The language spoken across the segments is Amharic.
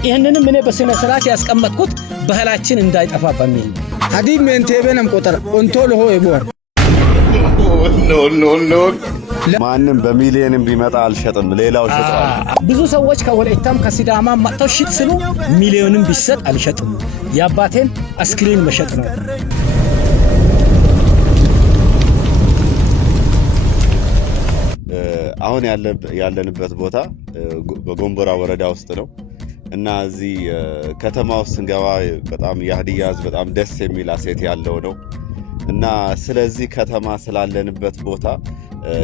ይሄንንም እኔ በስነ ስርዓት ያስቀመጥኩት ባህላችን እንዳይጠፋ በሚል ሀዲም ሜንቴበንም ቆጠር ኦንቶሎ ሆ ይቦር ኖ ማንም በሚሊዮንም ቢመጣ አልሸጥም ሌላው ሸጣል። ብዙ ሰዎች ከወላይታም ከሲዳማ መጥተው ሽጥ ስሉ ሚሊዮንም ቢሰጥ አልሸጥም የአባቴን አስክሬን መሸጥ ነው። አሁን ያለንበት ቦታ በጎንቦራ ወረዳ ውስጥ ነው እና እዚህ ከተማ ውስጥ እንገባ በጣም የሀዲያ ህዝብ በጣም ደስ የሚል አሴት ያለው ነው እና ስለዚህ ከተማ ስላለንበት ቦታ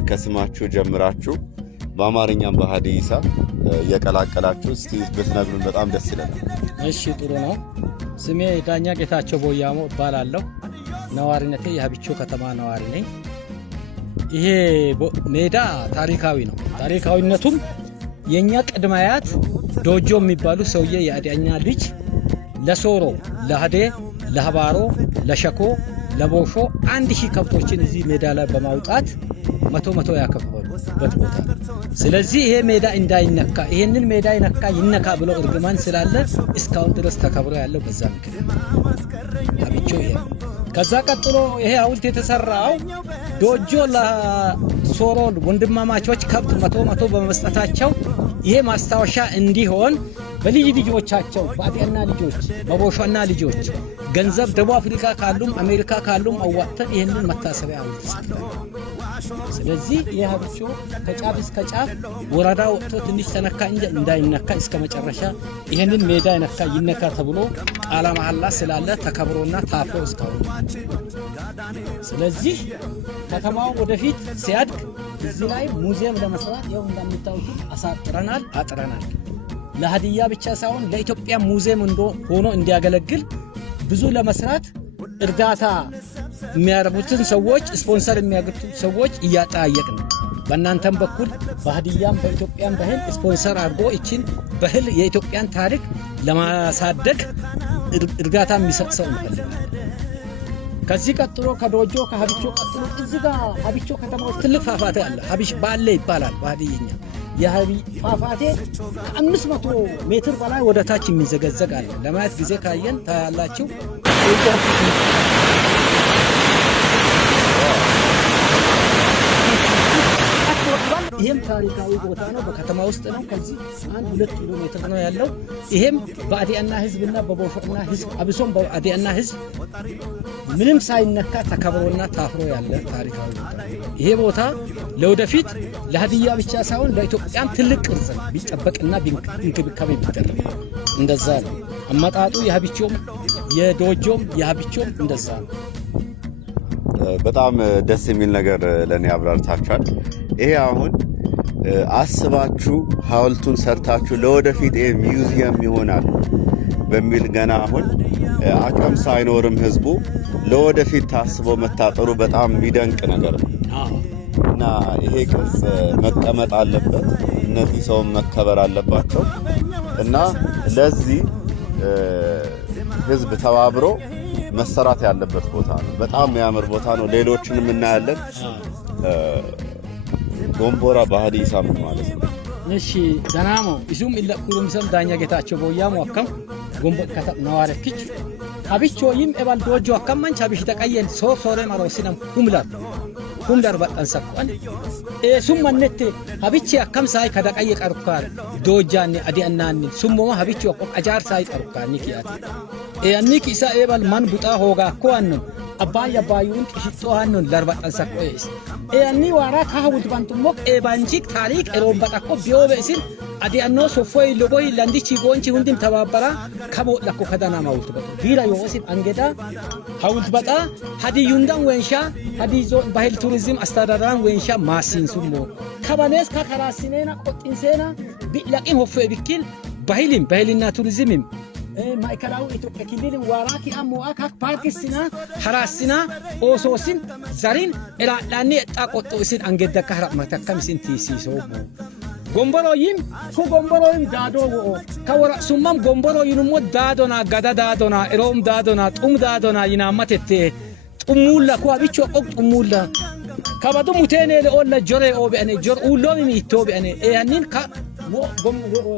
ከስማችሁ ጀምራችሁ በአማርኛም በሀዲይሳ የቀላቀላችሁ እስቲ ብትነግሩን በጣም ደስ ይለናል። እሺ ጥሩ ነው። ስሜ ዳኛ ጌታቸው ቦያሞ እባላለሁ። ነዋሪነቴ የሀቢቾ ከተማ ነዋሪ ነኝ። ይሄ ሜዳ ታሪካዊ ነው። ታሪካዊነቱም የኛ ቅድማያት ዶጆ የሚባሉ ሰውዬ የአዲያኛ ልጅ ለሶሮ ለሀዴ ለሀባሮ ለሸኮ ለቦሾ 1000 ከብቶችን እዚህ ሜዳ ላይ በማውጣት መቶ ያከፈሉበት ቦታ። ስለዚህ ይሄ ሜዳ እንዳይነካ ይሄንን ሜዳ ይነካ ብሎ እርግማን ስላለ እስካሁን ድረስ ተከብሮ ያለው በዛ ምክንያት ሀቢቾ ይሄ። ከዛ ቀጥሎ ይሄ ሐውልት የተሰራው ዶጆ ለሶሮ ወንድማማቾች ከብት መቶ በመስጠታቸው ይሄ ማስታወሻ እንዲሆን በልጅ ልጆቻቸው በአዲያና ልጆች በቦሾና ልጆች ገንዘብ ደቡብ አፍሪካ ካሉም አሜሪካ ካሉም አዋጥተን ይሄንን መታሰቢያ ሐውልት ሰራን። ስለዚህ የሀቢቾ ከጫፍ እስከ ጫፍ ወረዳ ወጥቶ ትንሽ ተነካ እንጂ እንዳይነካ እስከ መጨረሻ ይሄንን ሜዳ ይነካ ተብሎ ቃለ መሐላ ስላለ ተከብሮና ታፍሮ እስካሁን። ስለዚህ ከተማው ወደፊት ሲያድግ እዚህ ላይ ሙዚየም ለመስራት ያው እንደምታውቁ አጥረናል። ለሀዲያ ብቻ ሳይሆን ለኢትዮጵያ ሙዚየም ሆኖ እንዲያገለግል ብዙ ለመስራት እርዳታ የሚያደርጉትን ሰዎች ስፖንሰር የሚያደርጉትን ሰዎች እያጠያየቅን ነው። በእናንተም በኩል በሀዲያም በኢትዮጵያም ባህል ስፖንሰር አድርጎ እቺን ባህል የኢትዮጵያን ታሪክ ለማሳደግ እርዳታ የሚሰጥ ሰው እንፈልጋለን። ከዚህ ቀጥሎ ከዶጆ ከሀቢቾ ቀጥሎ እዚህ ጋር ሀቢቾ ከተማ ውስጥ ትልቅ ፏፏቴ አለ። ሀቢሽ ባለ ይባላል በሀዲይኛ። የሀቢ ፏፏቴ ከ500 ሜትር በላይ ወደ ታች የሚዘገዘግ አለ። ለማየት ጊዜ ካየን ታያላችሁ። ይሄም ታሪካዊ ቦታ ነው። በከተማ ውስጥ ነው። ከዚህ 1-2 ኪሎ ሜትር ነው ያለው። ይሄም በአዲያና ህዝብና በቦሾና ህዝብ አብሶም በአዲያና ህዝብ ምንም ሳይነካ ተከብሮና ታፍሮ ያለ ታሪካዊ ቦታ። ይሄ ቦታ ለወደፊት ለሀዲያ ብቻ ሳይሆን ለኢትዮጵያም ትልቅ ቅርስ ቢጠበቅና እንክብካቤ ቢደረግ እንደዛ ነው አመጣጡ። የሀቢቾም የዶጆም የሀቢቾም እንደዛ ነው። በጣም ደስ የሚል ነገር ለኔ አብራርታችኋል። ይሄ አሁን አስባችሁ ሐውልቱን ሰርታችሁ ለወደፊት ሚውዚየም ይሆናል በሚል ገና አሁን አቅም ሳይኖርም ህዝቡ ለወደፊት ታስቦ መታጠሩ በጣም የሚደንቅ ነገር ነው እና ይሄ ቅርጽ መቀመጥ አለበት። እነዚህ ሰው መከበር አለባቸው እና ለዚህ ህዝብ ተባብሮ መሰራት ያለበት ቦታ ነው። በጣም የሚያምር ቦታ ነው። ሌሎችንም እናያለን። ጎንቦራ በሀዲይሳ ማለት ነው። እሺ ደናሞ እሱም ኢለኩሩም ሰም ዳኛ ጌታቸው ቦያሞ አከም ጎንቦ ከተማ ነዋሪክች ሀቢቾይም ኤባል ዶጆ አከም ማንቻ ቢሽ ተቀየን ሶሬ ማሮሲናም ሁምዳር በጣን ሰቋን ሱመነቴ ሀቢቼ አከም ሳይ ከደቀየ ቀርኳል ዶጃኒ አዲያናኒ ሱሞ ሀቢቾ አጃር ሳይ ቀርኳል ንኪያት ያኒክ ኢሳ ኤባል ማን ቡጣ ሆጋ ኮአን አባዩን ቅሽጦሃኑን ለርባጣን ሰቆይስ ያኒ ዋራ ካሁት ባንቱሞክ ኤባንቺክ ታሪክ ኤሮምባጣኮ ቢዮበሲን አዲያኖ ሶፎይ ሎቦይ ላንዲቺ ጎንቺ ሁንዲም ተባበራ ከሞላኮ ከዳና ማውት በ ቢራ ዮሲን አንገዳ ሐውልት በጣ ሀዲዩንዳን ወንሻ ሀዲዞ ባህል ቱሪዝም አስተዳደራን ወንሻ ማሲን ሱሞ ከባኔስ ካከራሲኔና ቆጥንሴና ቢላቂም ሆፎ ቢኪል ባህልና ቱሪዝምም ማይከራው ኢትዮጵያ ክልል ዋራኪ አሞአካ ፓርክስና ሐራስና ኦሶሲን ዛሪን ኢራዳኒ ጣቆጦሲን አንገደካ ሐራማታከም ሲንቲሲሶ ጎንቦሮይም ጎንቦሮይም ዳዶ ከወራ ሱማም ጎንቦሮይንም ዳዶና ጋዳ ዳዶና ኢሮም ዳዶና ጡም ዳዶና ይናማተቴ ጡሙላ ኮአቢቾ ቆቅ ጡሙላ ከባዱ ሙቴኔ ለኦላ ጆሬ ኦቢአኔ ጆር ኡሎሚ ሚቶቢአኔ ያኒን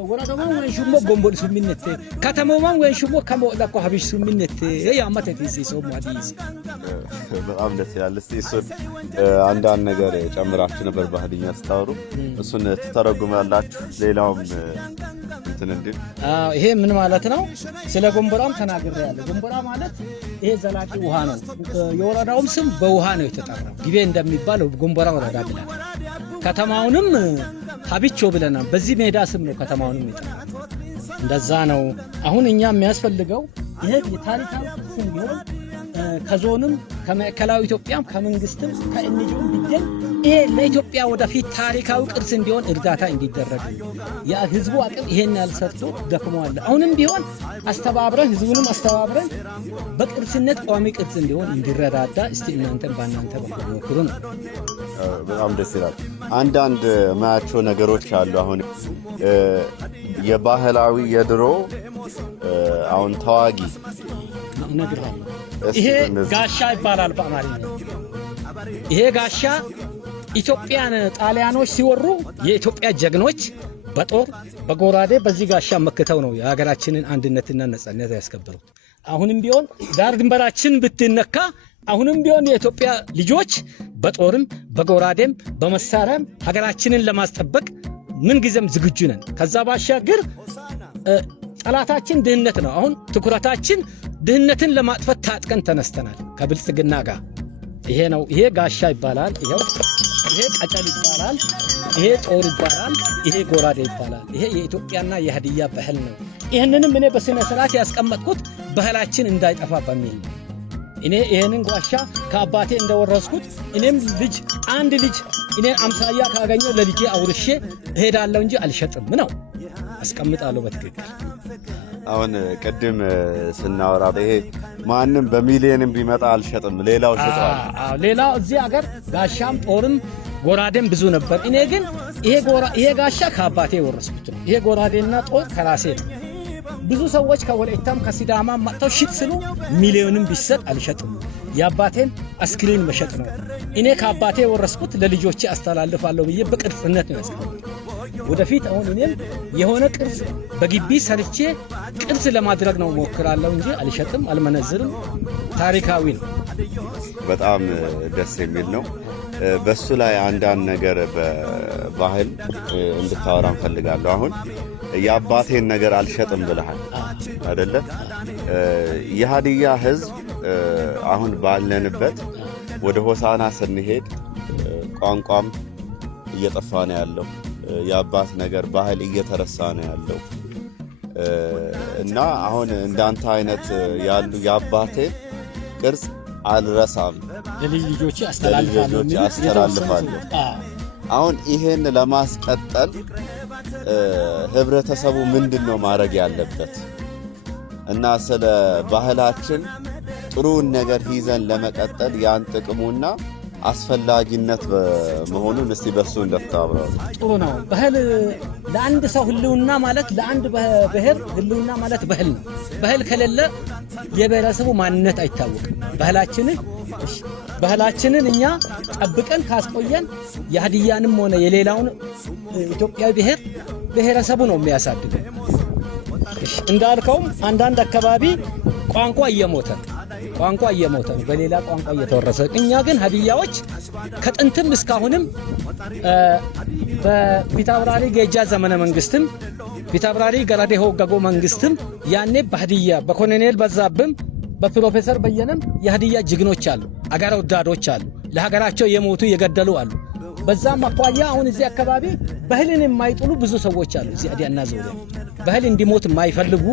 ወራዳው ወንሹሞ ጎምቦል ሱሚነቴ ከተማውም ወንሹሞ ከሞላቆ ሀቢሽ ሱሚነቴ ያማተ ፊሲሶ ማዲስ በጣም ደስ ይላል። እስቲ እሱን አንዳንድ ነገር ጨምራችሁ ነበር ባህልኛ ስታወሩ እሱን ተተረጉማላችሁ ሌላውም እንትን እንዴ? ይሄ ምን ማለት ነው? ስለ ጎንቦራም ተናግሬያለሁ። ጎንቦራ ማለት ይሄ ዘላቂ ውሃ ነው። የወረዳውም ስም በውሃ ነው የተጠራው። ጊቤ እንደሚባለው ጎንቦራ ወረዳ ብለን ከተማውንም ሀቢቾ ብለናል። በዚህ ሜዳ ስም ነው ከተማውንም የተጠራው። እንደዛ ነው። አሁን እኛ የሚያስፈልገው ይሄ የታሪካዊ ስም ቢሆን ከዞንም ከማዕከላዊ ኢትዮጵያም ከመንግስትም ከእንጂኦም ቢገኝ ይሄ ለኢትዮጵያ ወደፊት ታሪካዊ ቅርስ እንዲሆን እርዳታ እንዲደረግ የህዝቡ አቅም ይሄን ያልሰርቶ ደክሟል። አሁንም ቢሆን አስተባብረን ህዝቡንም አስተባብረን በቅርስነት ቋሚ ቅርስ እንዲሆን እንዲረዳዳ እስቲ እናንተም ባናንተ በሞክሩ ነው። በጣም ደስ ይላል። አንዳንድ ማያቸው ነገሮች አሉ። አሁን የባህላዊ የድሮ አሁን ተዋጊ ነግራለሁ። ይሄ ጋሻ ይባላል በአማርኛ። ይሄ ጋሻ ኢትዮጵያን ጣሊያኖች ሲወሩ የኢትዮጵያ ጀግኖች በጦር በጎራዴ በዚህ ጋሻ መክተው ነው የሀገራችንን አንድነትና ነጻነት ያስከበሩት። አሁንም ቢሆን ዳር ድንበራችን ብትነካ አሁንም ቢሆን የኢትዮጵያ ልጆች በጦርም በጎራዴም በመሳሪያም ሀገራችንን ለማስጠበቅ ምን ጊዜም ዝግጁ ነን። ከዛ ባሻገር ጠላታችን ድህነት ነው። አሁን ትኩረታችን ድህነትን ለማጥፋት ታጥቀን ተነስተናል ከብልጽግና ጋር። ይሄ ነው። ይሄ ጋሻ ይባላል። ይሄ ቀጨል ይባላል። ይሄ ጦር ይባላል። ይሄ ጎራዴ ይባላል። ይሄ የኢትዮጵያና የሀዲያ ባህል ነው። ይሄንንም እኔ በስነ ስርዓት ያስቀመጥኩት ባህላችን እንዳይጠፋ በሚል ነው። እኔ ይሄንን ጋሻ ከአባቴ እንደወረስኩት እኔም አንድ ልጅ እኔን አምሳያ ካገኘው ለልጄ አውርሼ እሄዳለሁ እንጂ አልሸጥም ነው አስቀምጣለሁ በትክክል። አሁን ቅድም ስናወራ ይሄ ማንም በሚሊዮንም ቢመጣ አልሸጥም ሌላው ሸጠዋል። ሌላው እዚህ ሀገር ጋሻም ጦርም ጎራዴም ብዙ ነበር። እኔ ግን ይሄ ጋሻ ከአባቴ ወረስኩት ነው። ይሄ ጎራዴና ጦር ከራሴ ነው። ብዙ ሰዎች ከወላይታም ከሲዳማም መጥተው ሽጥ ስሉ ሚሊዮንም ቢሰጥ አልሸጥም። የአባቴን አስክሬን መሸጥ ነው። እኔ ከአባቴ ወረስኩት ለልጆቼ አስተላልፋለሁ ብዬ በቅርጽነት ነው ያስቀምጥ። ወደፊት አሁን እኔም የሆነ ቅርጽ በግቢ ሰርቼ ቅርጽ ለማድረግ ነው ሞክራለሁ እንጂ አልሸጥም፣ አልመነዝርም። ታሪካዊ ነው። በጣም ደስ የሚል ነው። በሱ ላይ አንዳንድ ነገር በባህል እንድታወራ እንፈልጋለሁ። አሁን የአባቴን ነገር አልሸጥም ብለሃል አይደለ? የሀዲያ ህዝብ አሁን ባለንበት ወደ ሆሳና ስንሄድ ቋንቋም እየጠፋ ነው ያለው። የአባት ነገር ባህል እየተረሳ ነው ያለው እና አሁን እንዳንተ አይነት ያሉ የአባቴን ቅርጽ አልረሳም ለልጆቼ አስተላልፋለሁ። አሁን ይሄን ለማስቀጠል ህብረተሰቡ ምንድነው ማድረግ ያለበት? እና ስለ ባህላችን ጥሩን ነገር ይዘን ለመቀጠል ያን ጥቅሙና አስፈላጊነት መሆኑን እስቲ በሱ እንደታብራሩ። ጥሩ ነው። ባህል ለአንድ ሰው ህልውና ማለት ለአንድ ብሔር ህልውና ማለት ባህል ነው። ባህል ከሌለ የብሔረሰቡ ማንነት አይታወቅም። ባህላችንን እኛ ጠብቀን ካስቆየን የሀዲያንም ሆነ የሌላውን ኢትዮጵያዊ ብሔረሰቡ ነው የሚያሳድገው። እንዳልከውም አንዳንድ አካባቢ ቋንቋ እየሞተ ነው፣ በሌላ ቋንቋ እየተወረሰ። እኛ ግን ሀዲያዎች ከጥንትም እስካሁንም በፊታውራሪ ጌጃ ዘመነ መንግስትም ፊታውራሪ ገረዴ ሆጋጎ መንግስትም ያኔ በሀዲያ በኮሎኔል በዛብም በፕሮፌሰር በየነም የሀዲያ ጅግኖች አሉ፣ አገር ወዳዶች አሉ፣ ለሀገራቸው የሞቱ የገደሉ አሉ። በዛም አኳያ አሁን እዚህ አካባቢ ባህልን የማይጥሉ ብዙ ሰዎች አሉ። እዚህ አዲያና ዙሪያ ባህል እንዲሞት የማይፈልጉ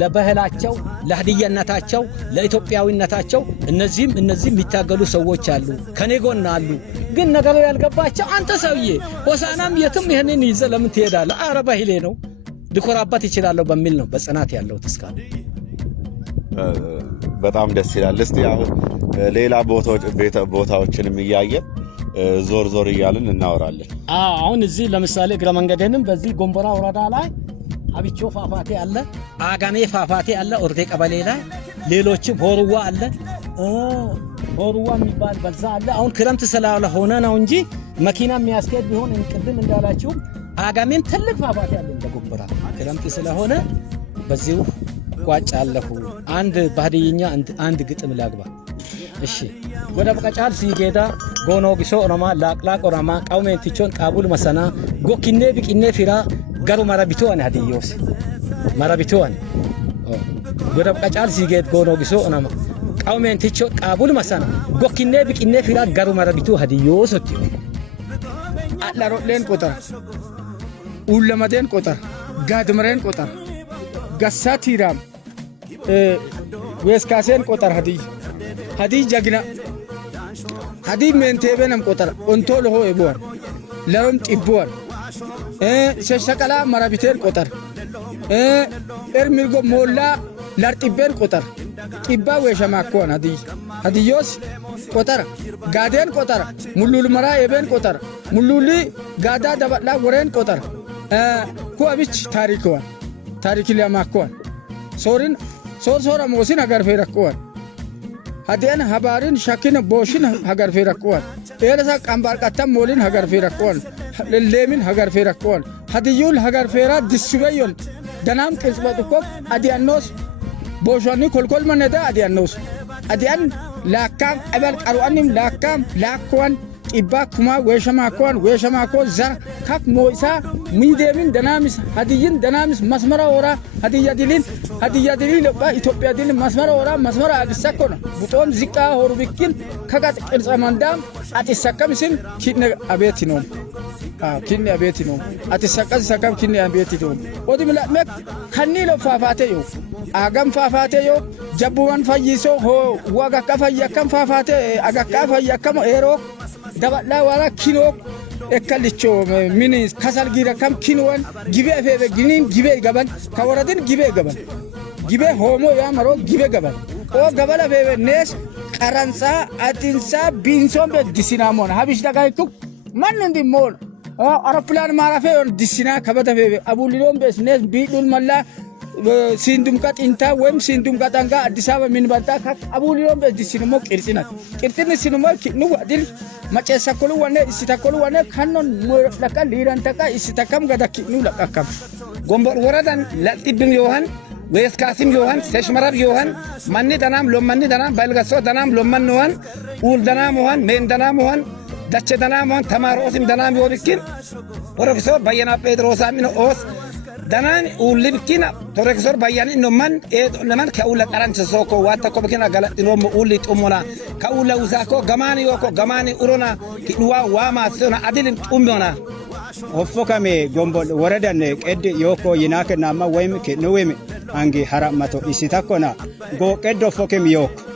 ለባህላቸው፣ ለሀዲያነታቸው፣ ለኢትዮጵያዊነታቸው እነዚህም የሚታገሉ ሰዎች አሉ፣ ከኔ ጎን አሉ። ግን ነገሩ ያልገባቸው አንተ ሰውዬ ሆሳናም የትም ይሄንን ይዘህ ለምን ትሄዳለህ? አረ ባህሌ ነው ልኮራበት ይችላለሁ በሚል ነው በጽናት ያለው ተስካለ። በጣም ደስ ይላል። እስቲ አሁን ሌላ ቦታዎችንም እያየን ዞር እያልን እናወራለን። አሁን እዚህ ለምሳሌ እግረ መንገደንም በዚህ ጎንቦራ ወረዳ ላይ አብቾ ፋፋቴ አለ፣ አጋሜ ፋፋቴ አለ፣ ኦርዴ ቀበሌ ላይ ሌሎችም ሆሩዋ አለ፣ ሆሩዋ የሚባል በዛ አለ። አሁን ክረምት ስለሆነ ነው እንጂ መኪና የሚያስኬድ ቢሆን ቅድም እንዳላችሁ አጋሜን ትልቅ ፏፏቴ ያለ እንደ ጎንቦራ ክረምት ስለሆነ በዚሁ ቋጫለሁ። አንድ ባህዲይኛ አንድ ግጥም ላግባ። እሺ ወደ በቀጫል ሲጌዳ ጎኖ ግሶ ኦሮማ ላቅላቅ ኦሮማ ቃውሜንቲቾን ቃቡል መሰና ጎኪኔ ቢቂኔ ፊራ ገሩ መረቢቶን ሀዲዮስ መረቢቶን ወደ በቀጫል ሲጌድ ጎኖ ግሶ ኦሮማ ቃውሜንቲቾ ቃቡል መሰና ጎኪኔ ቢቂኔ ፊራ ገሩ መረቢቶ ሀዲዮስ ወቲ አላሮሌን ቆጠር ኡለመዴን ቆጠር ጋድምሬን ቆጠር ገሳቲራም ወስካሴን ቆጠር ሀዲ ጀግና ሀዲ ሜንቴበንም ቆጠር ኦንቶሎ ሆ ይቦር ለሮም ጢቦር ሸሸቀላ መራቢቴን ቆጠር ኤርሚርጎ ሞላ ለርጢቤን ቆጠር ጢባ ወሸማኮን ሀዲዮስ ቆጠር ጋዴን ቆጠር ሙሉል መራ የቤን ቆጠር ሙሉሊ ጋዳ ደበላ ወሬን ቆጠር ኩአብች ታሪክዋን ታሪክ ሊያማኮን ሶሪን ሶራ ሞሲን አገር ፈረቀዋን ሀዲያን ሀባሪን ሻኪን ቦሽን ሀገር ፈረቀዋን ኤረሳ ቀምባር ቀተም ሞሊን ሀገር ፈረቀዋን ለሌሚን ሀገር ፈረቀዋን ሀዲዩል ሀገር ፈራ ዲስበዮን ደናም ቅጽበጥኮ አዲያኖስ ቦሻኒ ኮልኮል መነዳ አዲያኖስ አዲያን ላካም አበል ቀሩአንም ላካም ላኳን ጢባ ኩማ ወሸማኮ ዘር ካክ ሞይሳ ሚዴሚን ደናሚስ ሀዲይን ደናሚስ መስመራ ወራ ሀዲያ ዲሊን ለባ ኢትዮጵያ ዲሊን መስመራ ወራ መስመራ አግሰኮና ቡጦም ዚቃ ሆሩብኪን ከጋጥ ቅርጸ መንዳም አጥሰከምስን ኪነ አቤት ነው ኪነ አቤት ነው አጥሰከስ ሰከም ኪነ አቤት ነው ኦዲ ምለመክ ከኒ ለፋፋቴ ዮ አገም ፋፋቴ ዮ ጀቡማን ፈይሶ ሆ ዋጋ ከፈየከም ፋፋቴ አጋካ ፈየከም ኤሮ ደበላ ዋራ ኪሎ እከልቾ ምን ከሰል ጊራ ከም ኪኖን ጊቤ ፈበ ግኒን ጊቤ ገበን ከወረድን ጊቤ ሆሞ ያመሮ ጊቤ ገበን ኦ ገበላ ፈበ ነስ ቀረንሳ አቲንሳ ቢንሶም በዲሲናሞን ሀቢሽ ደጋይኩ ማን እንዲሞል አውሮፕላን ማረፊያ ዲሲና ከበተ ፈበ አቡሊሎም በስነስ ቢዱል መላ ሲንዱም ቀጥንታ ወይም ሲንዱም ቀጣንጋ አዲስ አበባ ምን ባልታ አቡሊሎም በዲሲንሞ ቅርጽን ሲንሞ ኪኑ አዲል መጨሰኮሉ ወነ ሲታኮሉ ወነ ካኖን ለካ ሊራንተካ ሲታከም ገዳኪኑ ለካከም ጎንቦር ወረዳን ለጥብም ዮሐን ወስካሲም ዮሐን ሰሽመራብ ዮሐን ማን ደናም ሎማን ደናም ባልጋሶ ደናም ሎማን ዮሐን ኡል ደናም ዮሐን ሜን ደናም ዮሐን ዳቸ ደናም ዮሐን ተማሮስም ደናም ዮብኪን ፕሮፌሰር ባየና ጴጥሮስ አሚኖ ኦስ danan ulibkina professor bayani no man man ka ula qarancha soko wata ko bkina galatino mo uli tumona ka ula usako gamani yoko gamani urona kinwa wama sona adilin tumbona ofokame gombol waradan qed yoko yinake nama wem ke no wem angi haramato isitakona go qed ofokem yoko